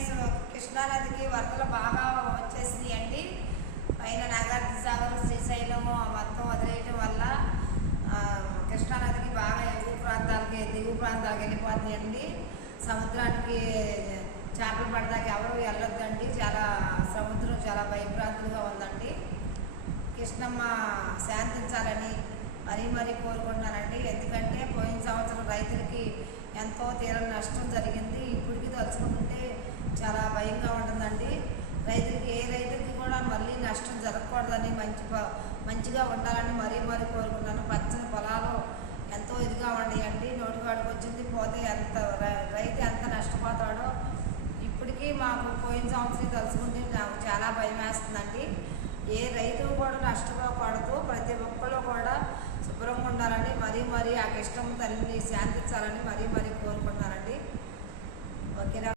Friends, కృష్ణానదికి వరదలు బాగా వచ్చేసినాయి అండి. పైన నాగార్జునసాగర్, శ్రీశైలము మొత్తం వదిలేయటం వల్ల కృష్ణానదికి బాగా దిగువ ప్రాంతాలకు వెళ్ళిపోతున్నాయండి. సముద్రానికి చేపలు పడదాకా ఎవరు వెళ్ళొద్దండి. సముద్రం చాలా భయభ్రాంతులుగా ఉందండి. కృష్ణమ్మ శాంతించాలని మరీ కోరుకుంటున్నానండి. ఎందుకంటే పోయిన సంవత్సరం రైతులకి ఎంతో తీరని నష్టం జరిగింది. ఇప్పటికి తలుచుకుంటుంటే చాలా భయంగా ఉంటుందండి. ఏ రైతులకి కూడా మళ్ళీ నష్టం జరగకూడదని మంచిగా ఉండాలని మరీ కోరుకుంటున్నాను. పచ్చని పొలాలు ఎంతో ఇదిగా ఉన్నాయండి. నోటికాడికి వచ్చింది పోతే రైతు ఎంత నష్టపోతాడో ఇప్పటికీ మాకు పోయిన సంవత్సరం తలుచుకుంటే నాకు చాలా భయం వేస్తుందండి. ఏ రైతు కూడా నష్టపోకూడదు. ప్రతి ఒక్కరు కూడా శుభ్రంగా ఉండాలని మరీ ఆ కృష్ణమ్మ తల్లిని శాంతించాలని మరీ కోరుకుంటున్నానండి. ఓకేనా?